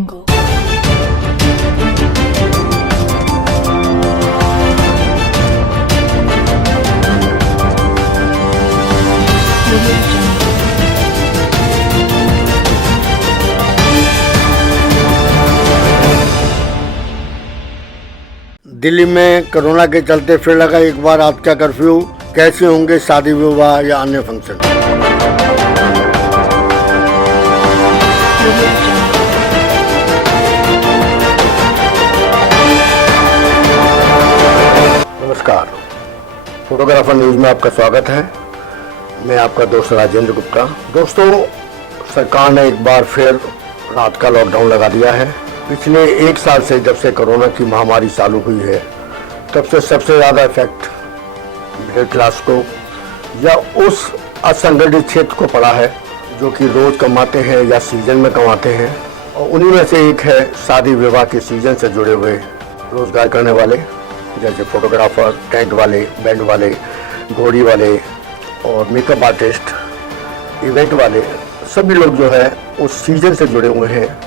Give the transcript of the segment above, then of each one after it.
दिल्ली में कोरोना के चलते फिर लगा एक बार रात का कर्फ्यू। कैसे होंगे शादी विवाह या अन्य फंक्शन। नमस्कार, फोटोग्राफर न्यूज में आपका स्वागत है। मैं आपका दोस्त राजेंद्र गुप्ता। दोस्तों, सरकार ने एक बार फिर रात का लॉकडाउन लगा दिया है। पिछले एक साल से जब से कोरोना की महामारी चालू हुई है तब से सबसे ज़्यादा इफेक्ट मिडिल क्लास को या उस असंगठित क्षेत्र को पड़ा है जो कि रोज़ कमाते हैं या सीजन में कमाते हैं। और उन्हीं में से एक है शादी विवाह के सीजन से जुड़े हुए रोज़गार करने वाले, जैसे फोटोग्राफर, टेंट वाले, बैंड वाले, घोड़ी वाले और मेकअप आर्टिस्ट, इवेंट वाले। सभी लोग जो है उस सीजन से जुड़े हुए हैं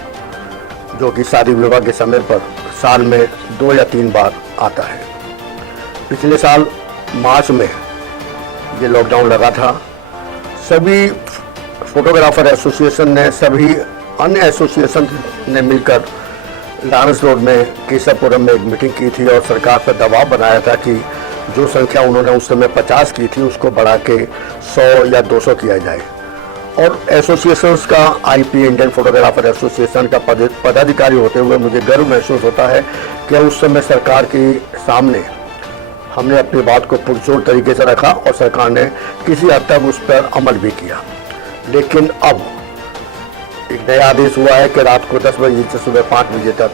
जो कि शादी विवाह के समय पर साल में 2 या 3 बार आता है। पिछले साल मार्च में ये लॉकडाउन लगा था। सभी फोटोग्राफर एसोसिएशन ने, सभी अन्य एसोसिएशन ने मिलकर लारेंस रोड में केशवपुरम में एक मीटिंग की थी और सरकार पर दबाव बनाया था कि जो संख्या उन्होंने उस समय 50 की थी उसको बढ़ा के 100 या 200 किया जाए। और एसोसिएशंस का, आईपी इंडियन फोटोग्राफर एसोसिएशन का पदाधिकारी होते हुए मुझे गर्व महसूस होता है कि उस समय सरकार के सामने हमने अपनी बात को पुरजोर तरीके से रखा और सरकार ने किसी हद तक उस पर अमल भी किया। लेकिन अब एक नया आदेश हुआ है कि रात को 10 बजे से सुबह 5 बजे तक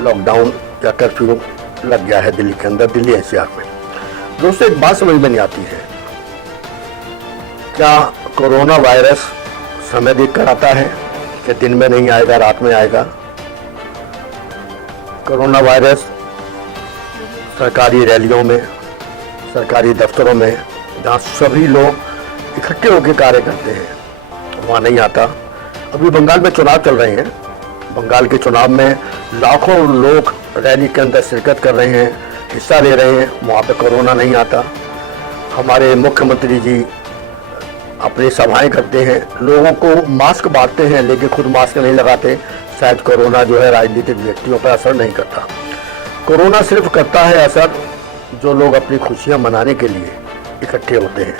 लॉकडाउन या कर्फ्यू लग गया है दिल्ली के अंदर, दिल्ली एनसीआर में। दोस्तों, एक बात समझ में नहीं आती है, क्या कोरोना वायरस समय देख कर आता है कि दिन में नहीं आएगा, रात में आएगा? कोरोना वायरस सरकारी रैलियों में, सरकारी दफ्तरों में, जहाँ सभी लोग इकट्ठे होकर कार्य करते हैं, वहाँ नहीं आता। अभी बंगाल में चुनाव चल रहे हैं। बंगाल के चुनाव में लाखों लोग रैली के अंदर शिरकत कर रहे हैं, हिस्सा ले रहे हैं, वहाँ पे कोरोना नहीं आता। हमारे मुख्यमंत्री जी अपनी सभाएं करते हैं, लोगों को मास्क बांटते हैं, लेकिन खुद मास्क नहीं लगाते। शायद कोरोना जो है राजनीतिक व्यक्तियों पर असर नहीं करता। कोरोना सिर्फ करता है असर जो लोग अपनी खुशियां मनाने के लिए इकट्ठे होते हैं,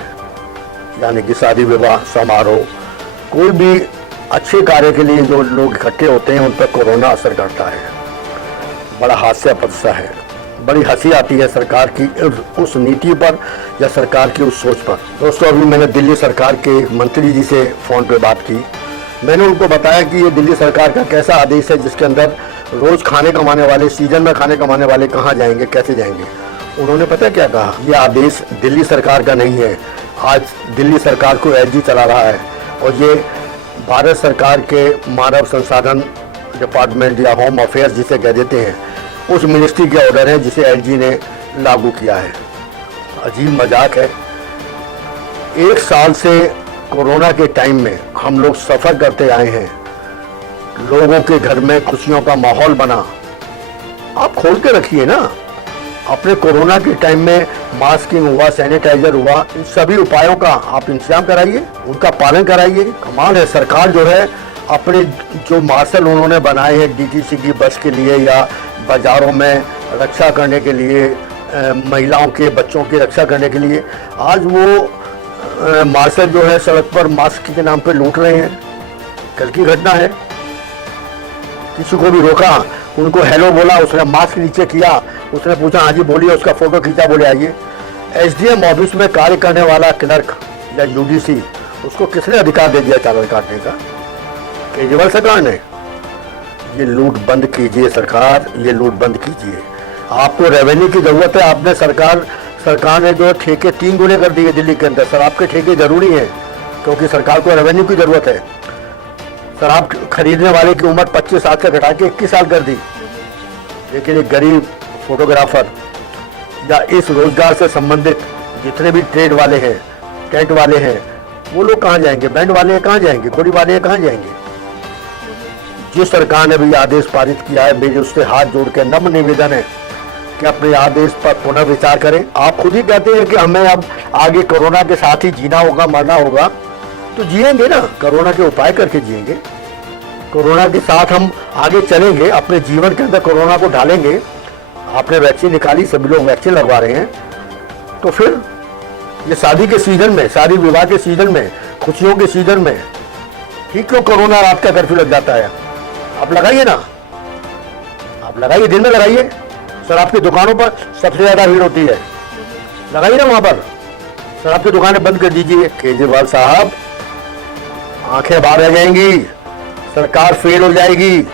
यानी कि शादी विवाह समारोह, कोई भी अच्छे कार्य के लिए जो लोग इकट्ठे होते हैं उन पर कोरोना असर करता है। बड़ा हास्यास्पद सा है, बड़ी हंसी आती है सरकार की उस नीति पर या सरकार की उस सोच पर। दोस्तों, अभी मैंने दिल्ली सरकार के मंत्री जी से फ़ोन पे बात की। मैंने उनको बताया कि ये दिल्ली सरकार का कैसा आदेश है जिसके अंदर रोज़ खाने कमाने वाले, सीजन में खाने कमाने वाले कहाँ जाएंगे, कैसे जाएंगे। उन्होंने पता क्या कहा, ये आदेश दिल्ली सरकार का नहीं है। आज दिल्ली सरकार को एलजी चला रहा है और ये भारत सरकार के मानव संसाधन डिपार्टमेंट या होम अफेयर्स जिसे कह देते हैं, उस मिनिस्ट्री के ऑर्डर है जिसे एलजी ने लागू किया है। अजीब मजाक है। एक साल से कोरोना के टाइम में हम लोग सफ़र करते आए हैं, लोगों के घर में खुशियों का माहौल बना। आप खोल के रखिए ना। अपने कोरोना के टाइम में मास्किंग हुआ, सैनिटाइजर हुआ, इन सभी उपायों का आप इंतजाम कराइए, उनका पालन कराइए। कमाल है, सरकार जो है अपने जो मार्शल उन्होंने बनाए हैं डीटीसी की बस के लिए या बाज़ारों में रक्षा करने के लिए, महिलाओं के, बच्चों की रक्षा करने के लिए, आज वो मार्शल जो है सड़क पर मास्क के नाम पे लूट रहे हैं। कल की घटना है, किसी को भी रोका, उनको हेलो बोला, उसने मास्क नीचे किया, उसने पूछा हाँ जी बोलिए, उसका फ़ोटो खींचा, बोले आइए। एसडीएम ऑफिस में कार्य करने वाला क्लर्क या यूडीसी, उसको किसने अधिकार दे दिया चावल काटने का? केजरीवाल सरकार ने। ये लूट बंद कीजिए सरकार, ये लूट बंद कीजिए। आपको रेवेन्यू की ज़रूरत है। आपने सरकार ने जो ठेके 3 गुने कर दिए दिल्ली के अंदर। शराब के ठेके ज़रूरी हैं क्योंकि सरकार को रेवेन्यू की ज़रूरत है। शराब खरीदने वाले की उम्र 25 साल से घटा के 21 साल कर दी। लेकिन एक गरीब फोटोग्राफर या इस रोजगार से संबंधित जितने भी ट्रेड वाले हैं, टेंट वाले हैं, वो लोग कहाँ जाएंगे? बैंड वाले कहाँ जाएंगे? घोड़ी वाले कहाँ जाएंगे? जिस सरकार ने भी आदेश पारित किया है, मेरे उससे हाथ जोड़ के नम्र निवेदन है कि अपने आदेश पर पुनः विचार करें। आप खुद ही कहते हैं कि हमें अब आगे कोरोना के साथ ही जीना होगा, मरना होगा, तो जिएंगे ना, कोरोना के उपाय करके जिएंगे, कोरोना के साथ हम आगे चलेंगे, अपने जीवन के अंदर कोरोना को ढालेंगे। आपने वैक्सीन निकाली, सभी लोग वैक्सीन लगवा रहे हैं, तो फिर ये शादी के सीजन में, शादी विवाह के सीजन में, खुशियों के सीजन में ही क्यों कोरोना रात का कर्फ्यू लग जाता है? आप लगाइए ना, आप लगाइए, दिन में लगाइए। सर आपकी दुकानों पर सबसे ज्यादा भीड़ होती है, लगाइए ना वहां पर। सर आपकी दुकानें बंद कर दीजिए। केजरीवाल साहब, आंखें बाहर रह जाएंगी, सरकार फेल हो जाएगी।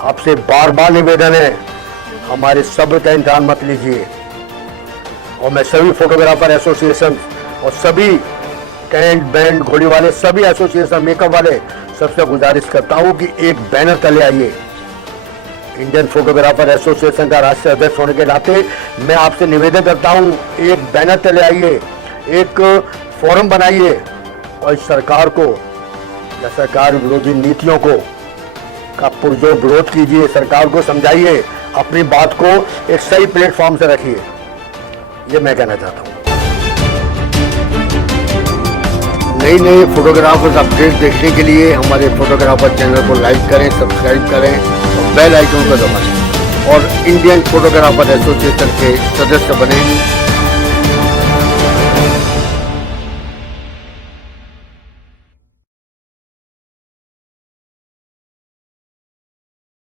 आपसे बार बार निवेदन है, हमारे सब्र का इम्तिहान मत लीजिए। और मैं सभी फोटोग्राफर एसोसिएशन और सभी टेंट बैंड घोड़ी वाले सभी एसोसिएशन, मेकअप वाले, सबसे गुजारिश करता हूं कि एक बैनर तले आइए। इंडियन फोटोग्राफर एसोसिएशन का राष्ट्रीय अध्यक्ष होने के नाते मैं आपसे निवेदन करता हूं, एक बैनर तले आइए, एक फोरम बनाइए और इस सरकार को या सरकार विरोधी नीतियों को का पुरजोर विरोध कीजिए, सरकार को समझाइए, अपनी बात को एक सही प्लेटफॉर्म से रखिए। ये मैं कहना चाहता हूँ। नई नई फोटोग्राफर्स अपडेट देखने के लिए हमारे फोटोग्राफर चैनल को लाइक करें, सब्सक्राइब करें और बेल आइकन को दबाएं और इंडियन फोटोग्राफर एसोसिएशन के सदस्य बने।